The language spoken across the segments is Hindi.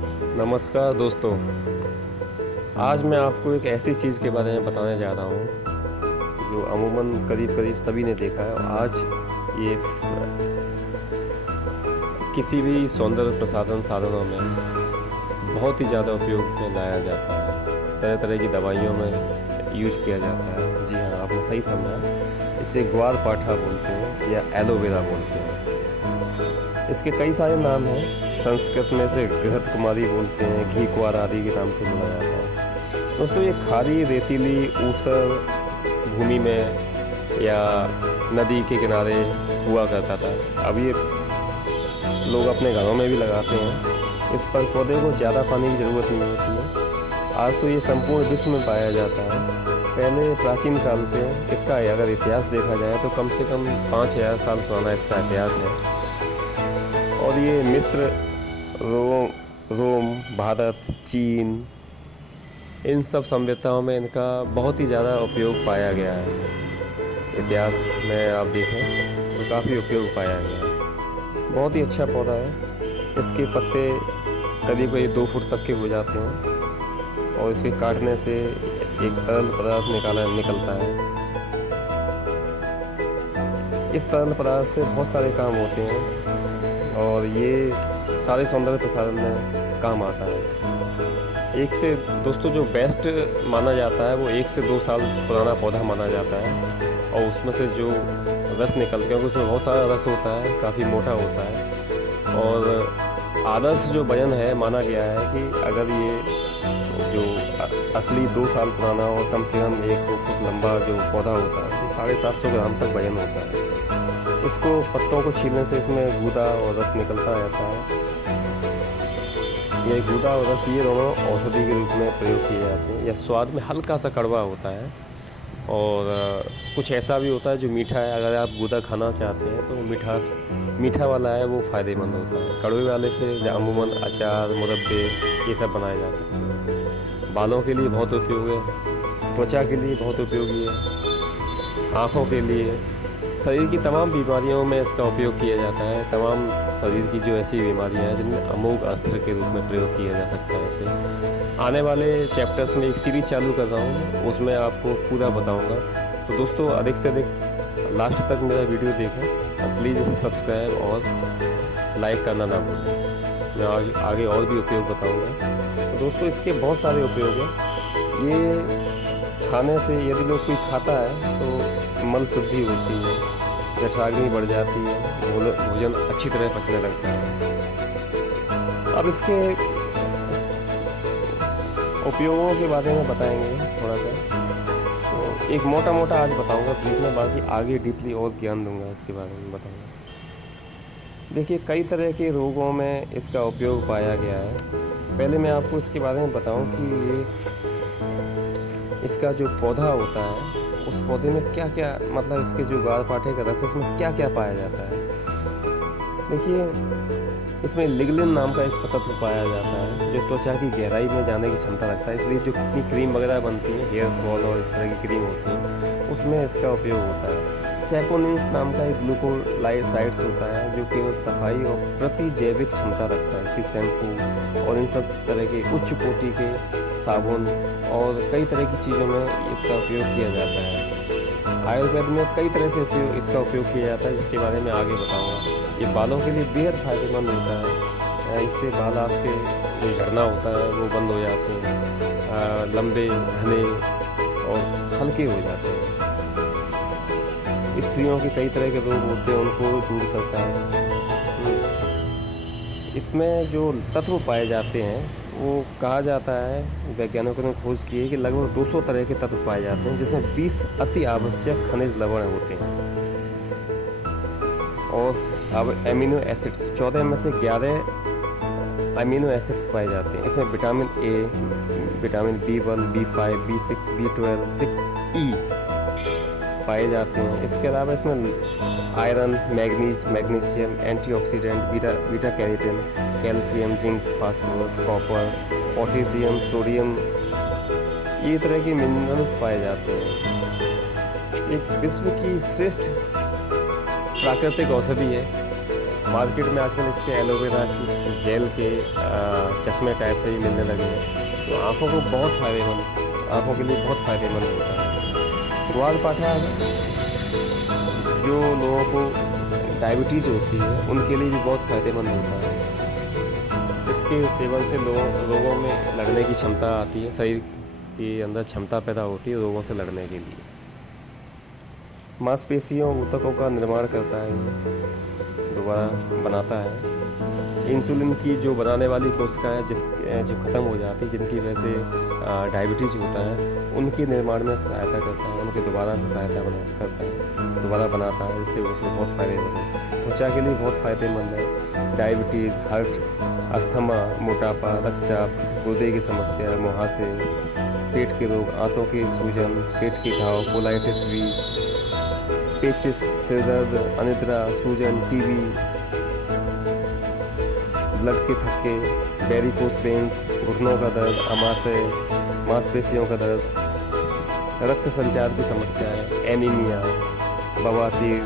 नमस्कार दोस्तों। आज मैं आपको एक ऐसी चीज़ के बारे में बताने जा रहा हूँ जो अमूमन करीब-करीब सभी ने देखा है और आज ये किसी भी सौंदर्य प्रसाधन साधनों में बहुत ही ज़्यादा उपयोग में लाया जाता है। तरह-तरह की दवाइयों में यूज़ किया जाता है। जी हाँ, आपने सही समझा। इसे ग्वारपाठा बोलते हैं या एलोवेरा बोलते हैं। इसके कई सारे नाम हैं। संस्कृत में इसे घृत कुमारी बोलते हैं, घी कुआर आदि के नाम से बुलाया जाता है। दोस्तों, ये खारी, रेतीली, ऊसर भूमि में या नदी के किनारे हुआ करता था। अब ये लोग अपने घरों में भी लगाते हैं। इस पर पौधे को ज़्यादा पानी की ज़रूरत नहीं होती है। आज तो ये संपूर्ण विश्व में पाया जाता है। पहले प्राचीन काल से इसका अगर इतिहास देखा जाए तो कम से कम 5000 साल पुराना इसका इतिहास है। और ये मिस्र, रोम, भारत, चीन, इन सब सभ्यताओं में इनका बहुत ही ज़्यादा उपयोग पाया गया है। इतिहास में आप देखें तो काफ़ी उपयोग पाया गया है। बहुत ही अच्छा पौधा है। इसके पत्ते करीब 2 फुट तक के हो जाते हैं और इसके काटने से एक तरल पदार्थ निकलता है। इस तरल पदार्थ से बहुत सारे काम होते हैं और ये सारे सौंदर्य प्रसाधन में काम आता है। दोस्तों जो बेस्ट माना जाता है वो 1 से 2 साल पुराना पौधा माना जाता है और उसमें से जो रस निकलता है, क्योंकि उसमें बहुत सारा रस होता है, काफ़ी मोटा होता है। और आदर्श जो वजन है, माना गया है कि अगर ये जो असली 2 साल पुराना और कम से कम 1-2 फुट लंबा जो पौधा होता है तो 750 ग्राम तक वजन होता है। इसको पत्तों को छीलने से इसमें गूदा और रस निकलता रहता है। ये गूदा और रस ये दोनों औषधि के रूप में प्रयोग किए जाते हैं। यह स्वाद में हल्का सा कड़वा होता है और कुछ ऐसा भी होता है जो मीठा है। अगर आप गूदा खाना चाहते हैं तो मीठा वाला है वो फ़ायदेमंद होता है। कड़वे वाले से अमूमन अचार, मुरब्बे ये सब बनाए जा सकते हैं। बालों के लिए बहुत उपयोगी है, त्वचा के लिए बहुत उपयोगी है, आँखों के लिए, शरीर की तमाम बीमारियों में इसका उपयोग किया जाता है। तमाम शरीर की जो ऐसी बीमारियां हैं जिनमें अमोघ अस्त्र के रूप में प्रयोग किया जा सकता है इसे। आने वाले चैप्टर्स में एक सीरीज चालू कर रहा हूँ, उसमें आपको पूरा बताऊंगा। तो दोस्तों, अधिक से अधिक लास्ट तक मेरा वीडियो देखें और प्लीज़ इसे सब्सक्राइब और लाइक करना ना भूलें। मैं आज आगे और भी उपयोग बताऊँगा। तो दोस्तों, इसके बहुत सारे उपयोग हैं। ये खाने से यदि लोग कोई खाता है तो मल शुद्धि होती है, जठराग्नि बढ़ जाती है, भोजन अच्छी तरह पचने लगता है। अब इसके उपयोगों के बारे में बताएंगे थोड़ा सा। तो एक मोटा आज बताऊंगा ब्रीफ में, बाकी आगे डीपली और ज्ञान दूंगा, इसके बारे में बताऊंगा। देखिए, कई तरह के रोगों में इसका उपयोग पाया गया है। पहले मैं आपको इसके बारे में बताऊं कि ये इसका जो पौधा होता है उस पौधे में क्या-क्या, मतलब इसके जो ग्वारपाठे का रस है उसमें क्या-क्या पाया जाता है। देखिए, इसमें लिग्निन नाम का एक तत्व पाया जाता है जो त्वचा की गहराई में जाने की क्षमता रखता है। इसलिए जो कितनी क्रीम वगैरह बनती है, हेयर फॉल और इस तरह की क्रीम होती है, उसमें इसका उपयोग होता है। सैपोनिन्स नाम का एक ग्लूकोलाइसाइड्स होता है जो केवल सफाई और प्रतिजैविक क्षमता रखता है। इसकी शैम्पू और इन सब तरह के उच्च कोटि के साबुन और कई तरह की चीज़ों में इसका उपयोग किया जाता है। आयुर्वेद में कई तरह से इसका उपयोग किया जाता है, जिसके बारे में आगे बताऊंगा। ये बालों के लिए बेहद फायदेमंद होता है। इससे बाल आपके जो झड़ना होता है वो बंद हो जाते हैं, लंबे, घने और हल्के हो जाते हैं। स्त्रियों के कई तरह के रोग होते हैं, उनको दूर करता है। इसमें जो तत्व पाए जाते हैं वो कहा जाता है, वैज्ञानिकों ने खोज की है कि लगभग 200 तरह के तत्व पाए जाते हैं, जिसमें 20 अति आवश्यक खनिज लवण होते हैं। और अब एमिनो एसिड्स 14 में से 11 अमीनो एसिड्स पाए जाते हैं। इसमें vitamin A, vitamin B1, B5, B6, B12, 6E पाए जाते हैं। इसके अलावा इसमें iron, magnesium, antioxidant, beta carotene, calcium, zinc, phosphorus, copper, potassium, sodium, ये तरह के मिनरल्स पाए जाते हैं। एक विश्व की श्रेष्ठ प्राकृतिक औषधि है मार्केट में आजकल इसके एलोवेरा की जेल के चश्मे टाइप से ही मिलने लगे हैं, तो आँखों को बहुत फ़ायदेमंद, आँखों के लिए बहुत फ़ायदेमंद होता है। ग्वारपाठा जो लोगों को डायबिटीज़ होती है उनके लिए भी बहुत फ़ायदेमंद होता है। इसके सेवन से लोगों में लड़ने की क्षमता आती है, शरीर के अंदर क्षमता पैदा होती है रोगों से लड़ने के लिए। मांसपेशियों ऊतकों का निर्माण करता है, दोबारा बनाता है। इंसुलिन की जो बनाने वाली कोशिकाएं जो ख़त्म हो जाती है, जिनकी वजह से डायबिटीज़ होता है, उनके निर्माण में सहायता करता है, उनके दोबारा से सहायता करता है, दोबारा बनाता है, जिससे उसमें बहुत फ़ायदेमंद है। त्वचा के लिए बहुत फ़ायदेमंद है। डायबिटीज़, हार्ट, अस्थमा, मोटापा, रक्तचाप, गुर्दे की समस्या, मुहासे, पेट के रोग, आंतों के सूजन, पेट के घाव, कोलाइटिस भी, पेचिस, सिरदर्द, अनिद्रा, सूजन, टीबी, ब्लड के थक्के, वेरिकोस वेन्स, घुटनों का दर्द, आमाशय, मांसपेशियों का दर्द, रक्त संचार की समस्याएं, एनीमिया, बवासीर,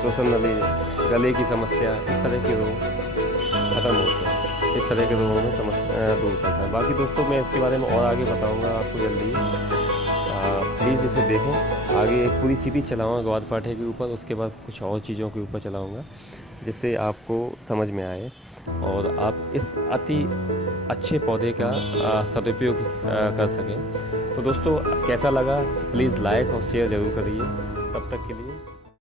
श्वसन नली, गले की समस्या, इस तरह के रोग खत्म होते हैं। इस तरह के रोगों में समस्या दूर करता है। बाकी दोस्तों मैं इसके बारे में और आगे बताऊंगा आपको जल्दी। प्लीज़ इसे देखें। आगे एक पूरी सीरीज चलाऊंगा ग्वारपाठे के ऊपर, उसके बाद कुछ और चीज़ों के ऊपर चलाऊंगा जिससे आपको समझ में आए और आप इस अति अच्छे पौधे का सदुपयोग कर सकें। तो दोस्तों कैसा लगा प्लीज़ लाइक और शेयर ज़रूर करिए। तब तक के लिए